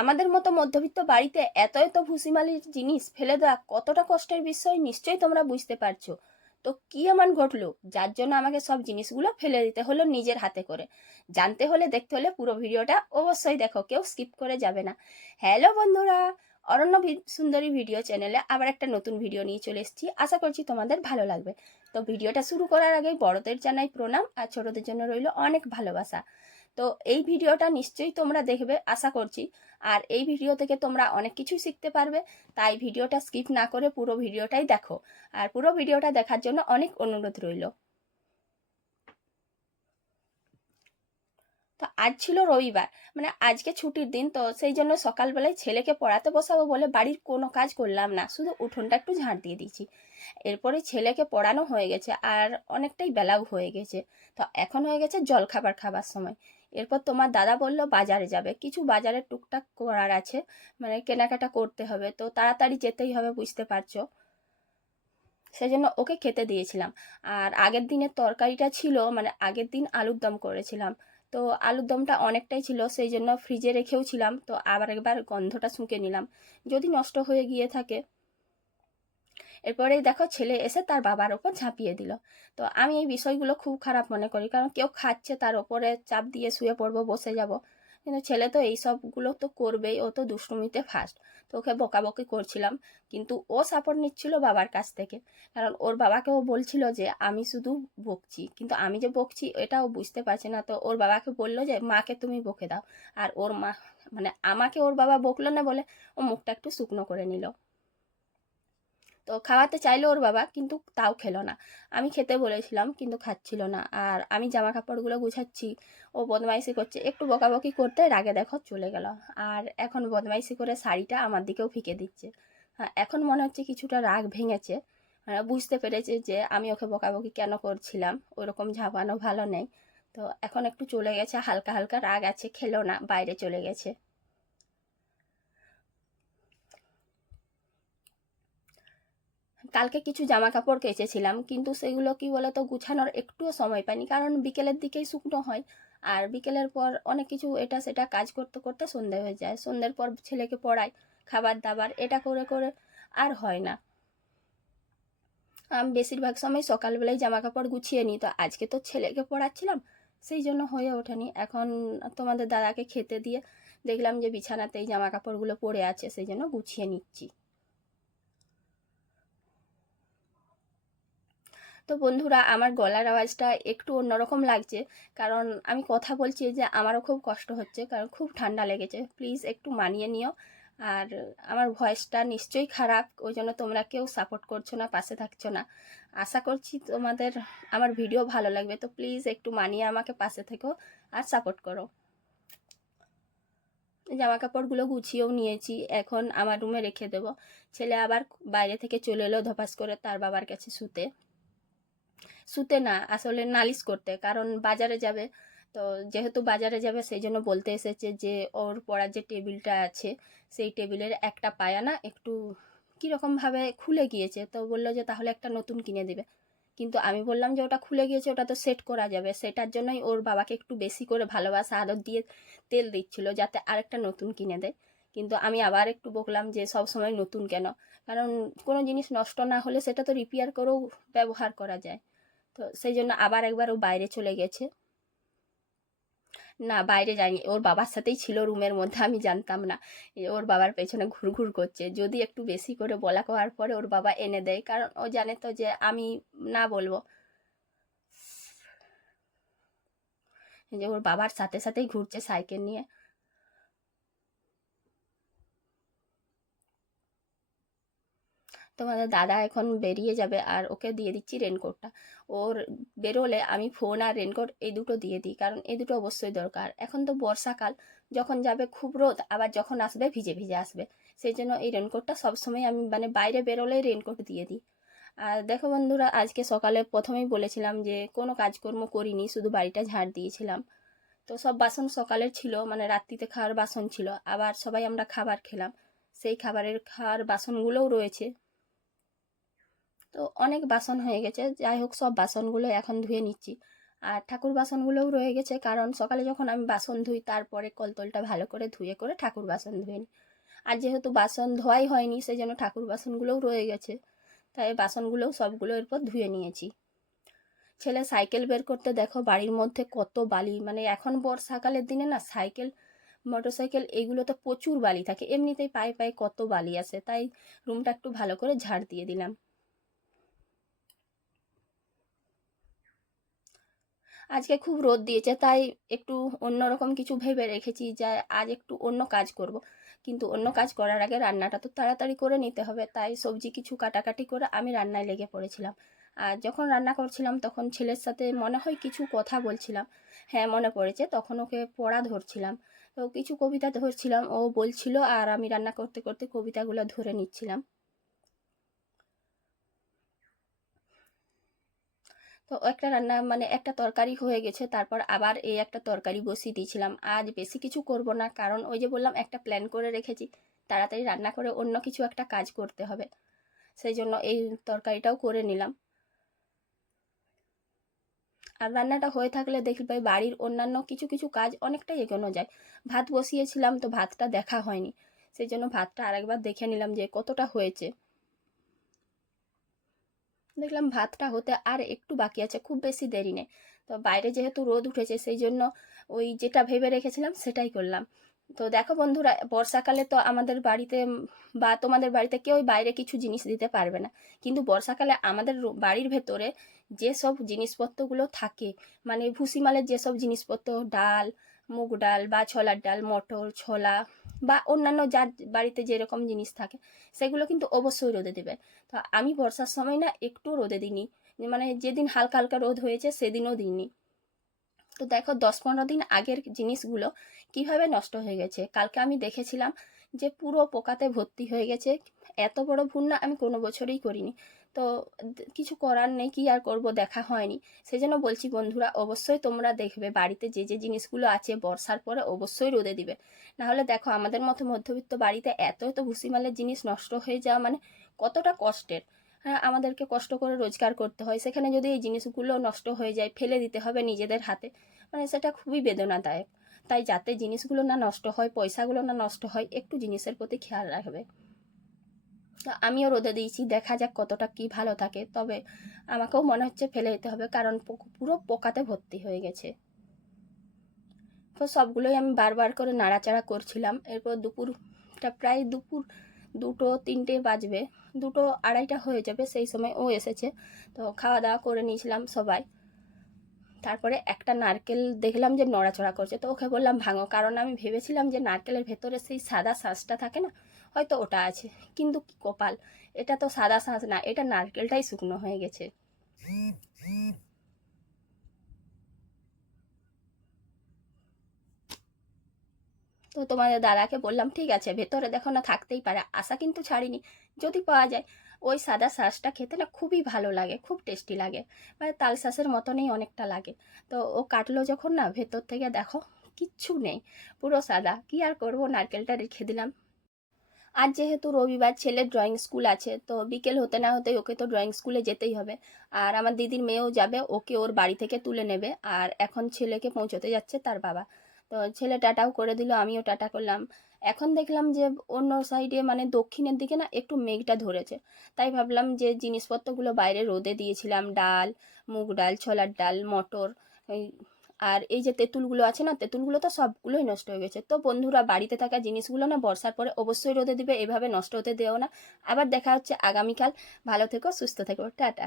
আমাদের মতো মধ্যবিত্ত বাড়িতে এত এত ভুসিমালির জিনিস ফেলে দেওয়া কতটা কষ্টের বিষয় নিশ্চয়ই তোমরা বুঝতে পারছো। তো কি এমন ঘটলো যার জন্য আমাকে সব জিনিসগুলো ফেলে দিতে হলো নিজের হাতে করে? জানতে হলে দেখতে হলে পুরো ভিডিওটা অবশ্যই দেখো, কেউ স্কিপ করে যাবে না। হ্যালো বন্ধুরা, অরণ্য সুন্দরী ভিডিও চ্যানেলে আবার একটা নতুন ভিডিও নিয়ে চলে এসেছি। আশা করছি তোমাদের ভালো লাগবে। তো ভিডিওটা শুরু করার আগেই বড়দের জানাই প্রণাম, আর ছোটদের জন্য রইল অনেক ভালোবাসা। তো এই ভিডিওটা নিশ্চয়ই তোমরা দেখবে আশা করছি, আর এই ভিডিও থেকে তোমরা অনেক কিছু শিখতে পারবে। তাই ভিডিওটা স্কিপ না করে পুরো ভিডিওটাই দেখো, আর পুরো ভিডিওটা দেখার জন্য অনেক অনুরোধ রইল। তো আজ ছিল রবিবার, মানে আজকে ছুটির দিন, তো সেই জন্য সকালবেলায় ছেলেকে পড়াতে বসাবো বলে বাড়ির কোনো কাজ করলাম না, শুধু উঠোনটা একটু ঝাঁট দিয়ে দিয়েছি। এরপরে ছেলেকে পড়ানো হয়ে গেছে আর অনেকটাই বেলাও হয়ে গেছে। তো এখন হয়ে গেছে জলখাবার খাবার সময়। এরপর তোমার দাদা বলল বাজারে যাবে, কিছু বাজারের টুকটাক করার আছে, মানে কেনাকাটা করতে হবে, তো তাড়াতাড়ি যেতেই হবে, বুঝতে পারছো। সেজন্য ওকে খেতে দিয়েছিলাম। আর আগের দিনের তরকারিটা ছিল, মানে আগের দিন আলুর দম করেছিলাম, তো আলুর দমটা অনেকটাই ছিল, সেই জন্য ফ্রিজে রেখেও ছিলাম। তো আবার একবার গন্ধটা শুঁকে নিলাম, যদি নষ্ট হয়ে গিয়ে থাকে। এরপরেই দেখো ছেলে এসে তার বাবার ওপর ঝাঁপিয়ে দিল। তো আমি এই বিষয়গুলো খুব খারাপ মনে করি, কারণ কেউ খাচ্ছে তার ওপরে চাপ দিয়ে শুয়ে পড়বো, বসে যাব। কিন্তু ছেলে তো এই সবগুলো তো করবেই, ও তো দুষ্টুমিতে ফার্স্ট। তো ওকে বকাবকি করছিলাম, কিন্তু ও সাপোর্ট নিচ্ছিল বাবার কাছ থেকে। কারণ ওর বাবাকে ও বলছিল যে আমি শুধু বকছি, কিন্তু আমি যে বকছি এটাও বুঝতে পারছে না। তো ওর বাবাকে বললো যে মাকে তুমি বকে দাও। আর ওর মা, মানে আমাকে ওর বাবা বকলো না বলে ও মুখটা একটু শুকনো করে নিল। তো খাওয়াতে চাইলো ওর বাবা, কিন্তু তাও খেলো না। আমি খেতে বলেছিলাম কিন্তু খাচ্ছিল না। আর আমি জামা কাপড়গুলো গুছাচ্ছি, ও বদমাইশি করছে, একটু বকাবকি করতে রাগে দেখো চলে গেল। আর এখন বদমাইশি করে শাড়িটা আমার দিকেও ফিকে দিচ্ছে। হ্যাঁ, এখন মনে হচ্ছে কিছুটা রাগ ভেঙেছে, বুঝতে পেরেছে যে আমি ওকে বকাবকি কেন করছিলাম, ওরকম ঝাঁপানো ভালো নেই। তো এখন একটু চলে গেছে, হালকা হালকা রাগ আছে, খেলো না, বাইরে চলে গেছে। কালকে কিছু জামা কাপড় কেচেছিলাম, কিন্তু সেগুলো কি বলতো গুছানোর একটুও সময় পাইনি, কারণ বিকেলের দিকেই শুকনো হয়। আর বিকেলের পর অনেক কিছু এটা সেটা কাজ করতে করতে সন্ধে হয়ে যায়, সন্ধ্যের পর ছেলেকে পড়াই, খাবার দাবার এটা করে করে আর হয় না। আমি বেশিরভাগ সময় সকালবেলায় জামা কাপড় গুছিয়ে নিই, তো আজকে তো ছেলেকে পড়াচ্ছিলাম, সেই জন্য হয়ে ওঠেনি। এখন তোমাদের দাদাকে খেতে দিয়ে দেখলাম যে বিছানাতেই জামা কাপড়গুলো পড়ে আছে, সেই জন্য গুছিয়ে নিচ্ছি। তো বন্ধুরা, আমার গলার আওয়াজটা একটু অন্যরকম লাগছে, কারণ আমি কথা বলছি যে আমারও খুব কষ্ট হচ্ছে, কারণ খুব ঠান্ডা লেগেছে, প্লিজ একটু মানিয়ে নিও। আর আমার ভয়েসটা নিশ্চয়ই খারাপ, ওই জন্য তোমরা কেউ সাপোর্ট করছো না, পাশে থাকছো না। আশা করছি তোমাদের আমার ভিডিও ভালো লাগবে, তো প্লিজ একটু মানিয়ে আমাকে পাশে থেকো আর সাপোর্ট করো। জামা কাপড়গুলো গুছিয়েও নিয়েছি, এখন আমার রুমে রেখে দেবো। ছেলে আবার বাইরে থেকে চলে এলো ধপাস করে তার বাবার কাছে শুতে, শুতে না আসলে নালিশ করতে, কারণ বাজারে যাবে। তো যেহেতু বাজারে যাবে সেই জন্য বলতে এসেছে যে ওর পড়ার যে টেবিলটা আছে সেই টেবিলের একটা পায়া না একটু কীরকমভাবে খুলে গিয়েছে, তো বললো যে তাহলে একটা নতুন কিনে দেবে। কিন্তু আমি বললাম যে ওটা খুলে গিয়েছে, ওটা তো সেট করা যাবে, সেটার জন্যই ওর বাবাকে একটু বেশি করে ভালোবাসা আদর দিয়ে তেল দিচ্ছিল যাতে আরেকটা নতুন কিনে দেয়। কিন্তু আমি আবার একটু বকলাম যে সব সময় নতুন কেন, কারণ কোনো জিনিস নষ্ট না হলে সেটা তো রিপেয়ার করেও ব্যবহার করা যায়। তো সেই জন্য আবার একবার ও বাইরে চলে গেছে। না, বাইরে যায়নি, ওর বাবার সাথেই ছিল রুমের মধ্যে, আমি জানতাম না। ওর বাবার পেছনে ঘুরঘুর করছে, যদি একটু বেশি করে বলা করার পরে ওর বাবা এনে দেয়, কারণ ও জানে তো যে আমি না বলবো, যে ওর বাবার সাথে সাথেই ঘুরছে সাইকেল নিয়ে। তোমাদের দাদা এখন বেরিয়ে যাবে আর ওকে দিয়ে দিচ্ছি রেনকোটটা। ওর বেরোলে আমি ফোন আর রেনকোট এই দুটো দিয়ে দিই, কারণ এই দুটো অবশ্যই দরকার। এখন তো বর্ষাকাল, যখন যাবে খুব রোদ, আবার যখন আসবে ভিজে ভিজে আসবে, সেই জন্য এই রেনকোটটা সবসময় আমি মানে বাইরে বেরোলেই রেনকোট দিয়ে দিই। আর দেখো বন্ধুরা, আজকে সকালে প্রথমেই বলেছিলাম যে কোনো কাজকর্ম করিনি, শুধু বাড়িটা ঝাড় দিয়েছিলাম। তো সব বাসন সকালের ছিল, মানে রাত্রিতে খাওয়ার বাসন ছিল, আবার সবাই আমরা খাবার খেলাম, সেই খাওয়ার বাসনগুলোও রয়েছে। তো অনেক বাসন হয়ে গেছে, যাই হোক সব বাসনগুলো এখন ধুয়ে নিচ্ছি। আর ঠাকুর বাসনগুলোও রয়ে গেছে, কারণ সকালে যখন আমি বাসন ধুই তারপরে কলতলটা ভালো করে ধুয়ে করে ঠাকুর বাসন ধুয়ে নিই। আর যেহেতু বাসন ধোয়াই হয়নি সেই জন্য ঠাকুর বাসনগুলোও রয়ে গেছে, তাই বাসনগুলোও সবগুলো এরপর ধুয়ে নিয়েছি। ছেলে সাইকেল বের করতে দেখো বাড়ির মধ্যে কত বালি, মানে এখন বর্ষাকালের দিনে না সাইকেল মোটরসাইকেল এগুলোতে প্রচুর বালি থাকে, এমনিতেই পায়ে পায়ে কত বালি আসে, তাই রুমটা একটু ভালো করে ঝাড় দিয়ে দিলাম। আজকে খুব রোদ দিয়েছে, তাই একটু অন্যরকম কিছু ভেবে রেখেছি যে আজ একটু অন্য কাজ করব, কিন্তু অন্য কাজ করার আগে রান্নাটা তো তাড়াতাড়ি করে নিতে হবে, তাই সবজি কিছু কাটাকাটি করে আমি রান্নায় লেগে পড়েছিলাম। আর যখন রান্না করছিলাম তখন ছেলের সাথে মনে হয় কিছু কথা বলছিলাম। হ্যাঁ, মনে পড়েছে, তখন ওকে পড়া ধরছিলাম। তো কিছু কবিতা ধরছিলাম, ও বলছিল আর আমি রান্না করতে করতে কবিতাগুলো ধরে নিচ্ছিলাম। তো একটা রান্না মানে একটা তরকারি হয়ে গেছে, তারপর আবার এই একটা তরকারি বসিয়ে দিয়েছিলাম। আজ বেশি কিছু করব না, কারণ ওই যে বললাম একটা প্ল্যান করে রেখেছি, তাড়াতাড়ি রান্না করে অন্য কিছু একটা কাজ করতে হবে, সেই জন্য এই তরকারিটাও করে নিলাম। আর রান্নাটা হয়ে থাকলে দেখবে বাড়ির অন্যান্য কিছু কিছু কাজ অনেকটাই এগোনো যায়। ভাত বসিয়েছিলাম তো ভাতটা দেখা হয়নি, সেই জন্য ভাতটা আরেকবার দেখে নিলাম যে কতটা হয়েছে। দেখলাম ভাতটা হতে আর একটু বাকি আছে, খুব বেশি দেরি নেই। তো বাইরে যেহেতু রোদ উঠেছে সেই জন্য ওই যেটা ভেবে রেখেছিলাম সেটাই করলাম। তো দেখো বন্ধুরা, বর্ষাকালে তো আমাদের বাড়িতে বা তোমাদের বাড়িতে কেউ বাইরে কিছু জিনিস দিতে পারবে না, কিন্তু বর্ষাকালে আমাদের বাড়ির ভেতরে যেসব জিনিসপত্রগুলো থাকে, মানে ভুসিমালের যেসব জিনিসপত্র, ডাল, মুগ ডাল বা ছোলার ডাল, মটর, ছোলা বা অন্যান্য যার বাড়িতে যেরকম জিনিস থাকে সেগুলো কিন্তু অবশ্যই রোদে দেবে। তো আমি বর্ষার সময় না একটু রোদে দিইনি, মানে যেদিন হালকা হালকা রোদ হয়েছে সেদিনও দিইনি। তো দেখো 10-15 দিন আগের জিনিসগুলো কিভাবে নষ্ট হয়ে গেছে। কালকে আমি দেখেছিলাম যে পুরো পোকাতে ভর্তি হয়ে গেছে। এত বড় ভুল না আমি কোনো বছরই করিনি। তো কিছু করার নেই, কি আর করব, দেখা হয়নি। সেই জন্য বলছি বন্ধুরা, অবশ্যই তোমরা দেখবে বাড়িতে যে যে জিনিসগুলো আছে বর্ষার পরে অবশ্যই রোদে দিবে। নাহলে দেখো আমাদের মতো মধ্যবিত্ত বাড়িতে এত এত ভুসিমালের জিনিস নষ্ট হয়ে যাওয়া মানে কতটা কষ্টের। হ্যাঁ, আমাদেরকে কষ্ট করে রোজগার করতে হয়, সেখানে যদি এই জিনিসগুলো নষ্ট হয়ে যায় ফেলে দিতে হবে নিজেদের হাতে, মানে সেটা খুবই বেদনাদায়ক। তাই যাতে জিনিসগুলো না নষ্ট হয়, পয়সাগুলো না নষ্ট হয়, একটু জিনিসের প্রতি খেয়াল রাখবে। তো আমিও রোদে দিয়েছি, দেখা যাক কতটা কি ভালো থাকে, তবে আমাকেও মনে হচ্ছে ফেলে দিতে হবে, কারণ পুরো পোকাতে ভর্তি হয়ে গেছে। তো সবগুলোই আমি বারবার করে নাড়াচাড়া করছিলাম। এরপর দুপুরটা প্রায় দুপুর 2-3টে বাজবে, 2-2:30 হয়ে যাবে, সেই সময় ও এসেছে। তো খাওয়া দাওয়া করে নিয়েছিলাম সবাই। তারপরে একটা নারকেল দেখলাম যে নড়াচড়া করছে, তো ওকে বললাম ভাঙো, কারণ আমি ভেবেছিলাম যে নারকেলের ভেতরে সেই সাদা শাঁসটা থাকে না, হয়তো ওটা আছে। কিন্তু কি কপাল, এটা তো সাদা শাঁস না, এটা নারকেলটাই শুকনো হয়ে গেছে। তো তোমাদের দাদাকে বললাম ঠিক আছে, ভেতরে দেখো না থাকতেই পারে, আশা কিন্তু ছাড়িনি, যদি পাওয়া যায়। ওই সাদা শাঁসটা খেতে না খুবই ভালো লাগে, খুব টেস্টি লাগে, মানে তাল শাঁসের মতনই অনেকটা লাগে। তো ও কাটলো যখন না, ভেতর থেকে দেখো কিচ্ছু নেই, পুরো সাদা। কি আর করবো, নারকেলটা রেখে দিলাম। আজ যেহেতু রবিবার, ছেলের ড্রয়িং স্কুল আছে, তো বিকেল হতে না হতেই ওকে তো ড্রয়িং স্কুলে যেতেই হবে। আর আমার দিদির মেয়েও যাবে, ওকে ওর বাড়ি থেকে তুলে নেবে। আর এখন ছেলেকে পৌঁছতে যাচ্ছে তার বাবা। তো ছেলে টাটাও করে দিল, আমিও টাটা করলাম। এখন দেখলাম যে অন্য সাইডে মানে দক্ষিণের দিকে না একটু মেঘটা ধরেছে, তাই ভাবলাম যে জিনিসপত্রগুলো বাইরে রোদে দিয়েছিলাম, ডাল, মুগ ডাল, ছোলার ডাল, মটর, আর এই যে তেঁতুলগুলো আছে না, তেঁতুলগুলো তো সবগুলোই নষ্ট হয়ে গেছে। তো বন্ধুরা, বাড়িতে থাকা জিনিসগুলো না বর্ষার পরে অবশ্যই রোদে দিবে, এভাবে নষ্ট হতে দেও না। আবার দেখা হচ্ছে আগামীকাল। ভালো থেকো, সুস্থ থেকো, টাটা।